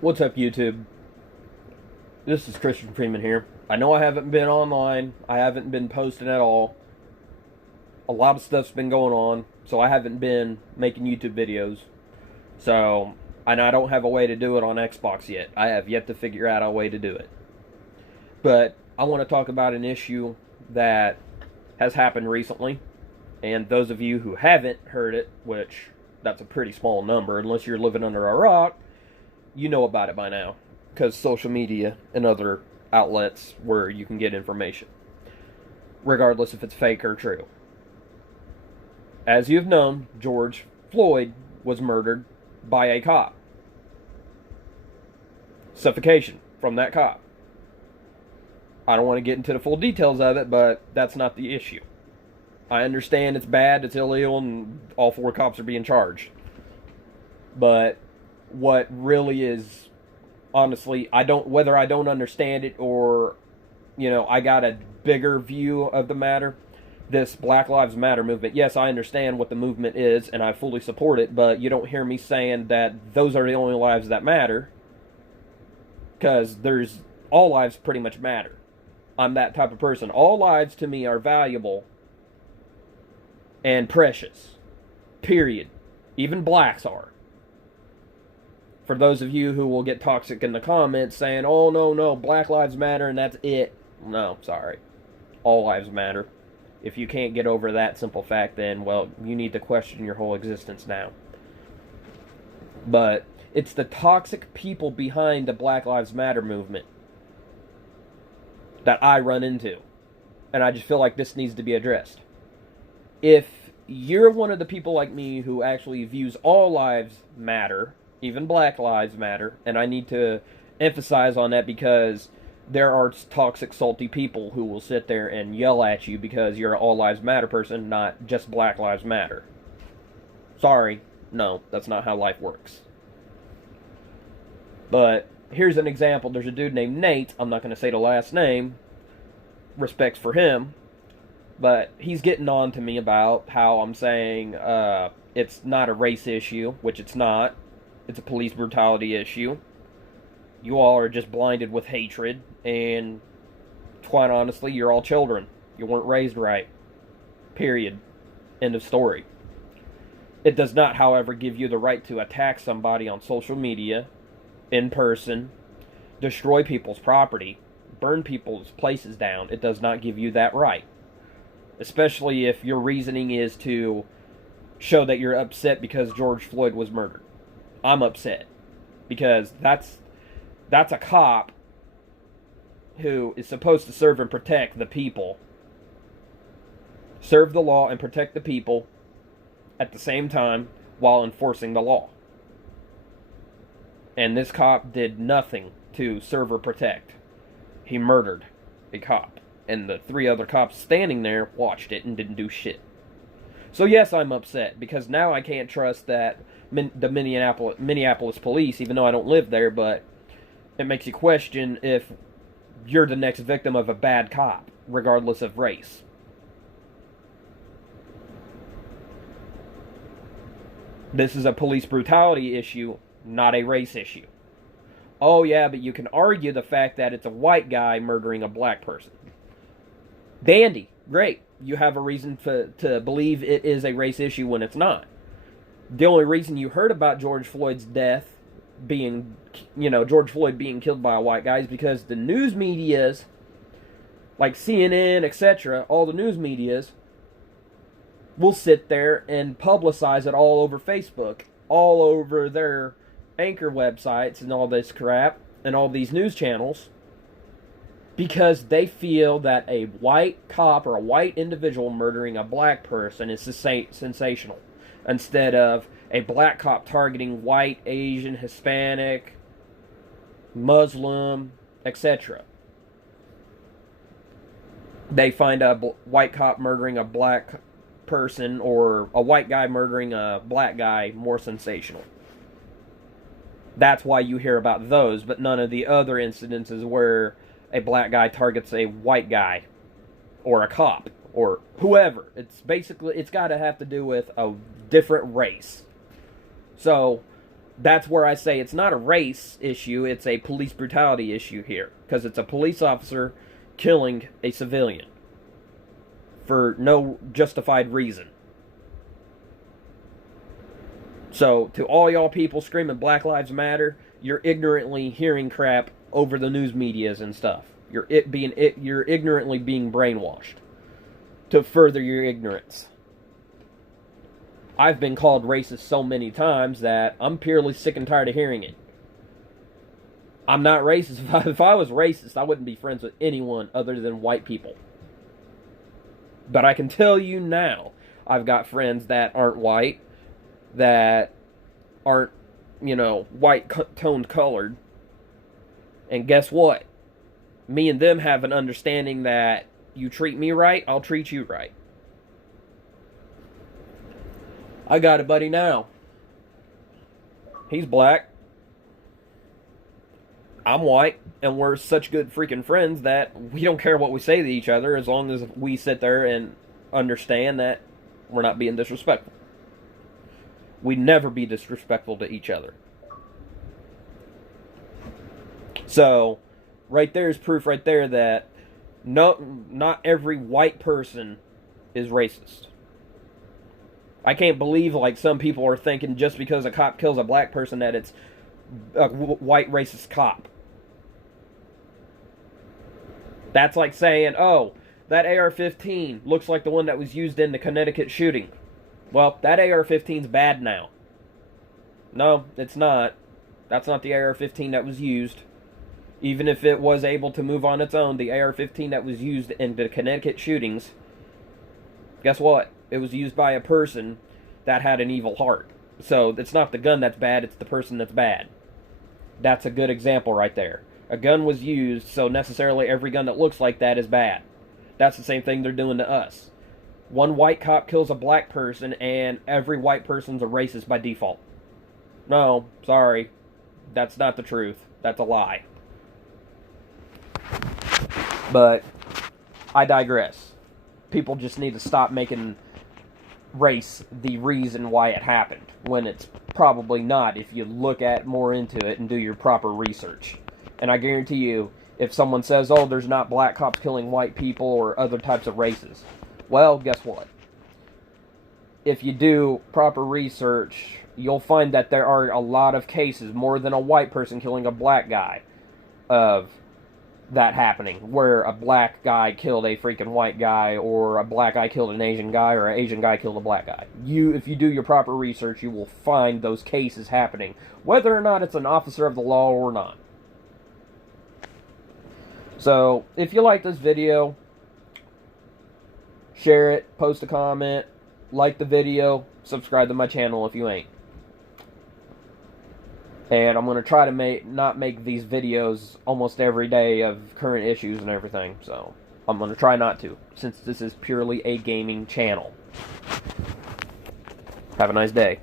What's up, YouTube? This is Christian Freeman here. I know I haven't been online. I haven't been posting at all. A lot of stuff's been going on, so I haven't been making YouTube videos. And I don't have a way to do it on Xbox yet. I have yet to figure out a way to do it. But I want to talk about an issue that has happened recently. And those of you who haven't heard it, which that's a pretty small number, unless you're living under a rock, you know about it by now, because social media and other outlets where you can get information, regardless if it's fake or true. As you've known, George Floyd was murdered by a cop. Suffocation from that cop. I don't want to get into the full details of it, but that's not the issue. I understand it's bad, it's illegal, and all four cops are being charged. But what really is, honestly, whether I don't understand it or, I got a bigger view of the matter. This Black Lives Matter movement, yes, I understand what the movement is and I fully support it, but you don't hear me saying that those are the only lives that matter, because all lives pretty much matter. I'm that type of person. All lives to me are valuable and precious. Period. Even blacks are. For those of you who will get toxic in the comments saying, oh, no, Black Lives Matter and that's it. No, sorry. All lives matter. If you can't get over that simple fact, then, well, you need to question your whole existence now. But it's the toxic people behind the Black Lives Matter movement that I run into. And I just feel like this needs to be addressed. If you're one of the people like me who actually views all lives matter, even Black Lives Matter, and I need to emphasize on that because there are toxic, salty people who will sit there and yell at you because you're an all lives matter person, not just Black Lives Matter. Sorry, no, that's not how life works. But here's an example. There's a dude named Nate, I'm not going to say the last name, respects for him, but he's getting on to me about how I'm saying it's not a race issue, which it's not. It's a police brutality issue. You all are just blinded with hatred, and quite honestly, you're all children. You weren't raised right. Period. End of story. It does not, however, give you the right to attack somebody on social media, in person, destroy people's property, burn people's places down. It does not give you that right. Especially if your reasoning is to show that you're upset because George Floyd was murdered. I'm upset because that's a cop who is supposed to serve and protect the people. Serve the law and protect the people at the same time while enforcing the law. And this cop did nothing to serve or protect. He murdered a cop. And the three other cops standing there watched it and didn't do shit. So yes, I'm upset because now I can't trust that the Minneapolis police, even though I don't live there, but it makes you question if you're the next victim of a bad cop, regardless of race. This is a police brutality issue, not a race issue. Oh yeah, but you can argue the fact that it's a white guy murdering a black person. Dandy, great. You have a reason to believe it is a race issue when it's not. The only reason you heard about George Floyd's death being, George Floyd being killed by a white guy is because the news medias, like CNN, etc., all the news medias, will sit there and publicize it all over Facebook, all over their anchor websites and all this crap, and all these news channels, because they feel that a white cop or a white individual murdering a black person is sensational, instead of a black cop targeting white, Asian, Hispanic, Muslim, etc. They find a white cop murdering a black person or a white guy murdering a black guy more sensational. That's why you hear about those, but none of the other incidences where a black guy targets a white guy or a cop or whoever. It's got to have to do with a different race. So That's where I say it's not a race issue, it's a police brutality issue here. Because it's a police officer killing a civilian for no justified reason. So, to all y'all people screaming Black Lives Matter, you're ignorantly hearing crap over the news medias and stuff. You're ignorantly being brainwashed to further your ignorance. I've been called racist so many times that I'm purely sick and tired of hearing it. I'm not racist. If I was racist, I wouldn't be friends with anyone other than white people. But I can tell you now, I've got friends that aren't white, that aren't, white-toned colored. And guess what? Me and them have an understanding that you treat me right, I'll treat you right. I got a buddy now. He's black. I'm white. And we're such good freaking friends that we don't care what we say to each other as long as we sit there and understand that we're not being disrespectful. We never be disrespectful to each other. So, right there is proof right there that not every white person is racist. I can't believe, some people are thinking just because a cop kills a black person that it's a white racist cop. That's like saying, oh, that AR-15 looks like the one that was used in the Connecticut shooting. Well, that AR-15's bad now. No, it's not. That's not the AR-15 that was used. Even if it was able to move on its own, the AR-15 that was used in the Connecticut shootings, guess what? It was used by a person that had an evil heart. So, it's not the gun that's bad, it's the person that's bad. That's a good example right there. A gun was used, so necessarily every gun that looks like that is bad. That's the same thing they're doing to us. One white cop kills a black person, and every white person's a racist by default. No, sorry. That's not the truth. That's a lie. But, I digress. People just need to stop making race the reason why it happened, when it's probably not if you look more into it and do your proper research. And I guarantee you, if someone says, oh, there's not black cops killing white people or other types of races, well, guess what? If you do proper research, you'll find that there are a lot of cases, more than a white person killing a black guy, of that happening, where a black guy killed a freaking white guy, or a black guy killed an Asian guy, or an Asian guy killed a black guy. If you do your proper research, you will find those cases happening, whether or not it's an officer of the law or not. So, if you like this video, share it, post a comment, like the video, subscribe to my channel if you ain't. And I'm going to try to not make these videos almost every day of current issues and everything. So, I'm going to try not to, since this is purely a gaming channel. Have a nice day.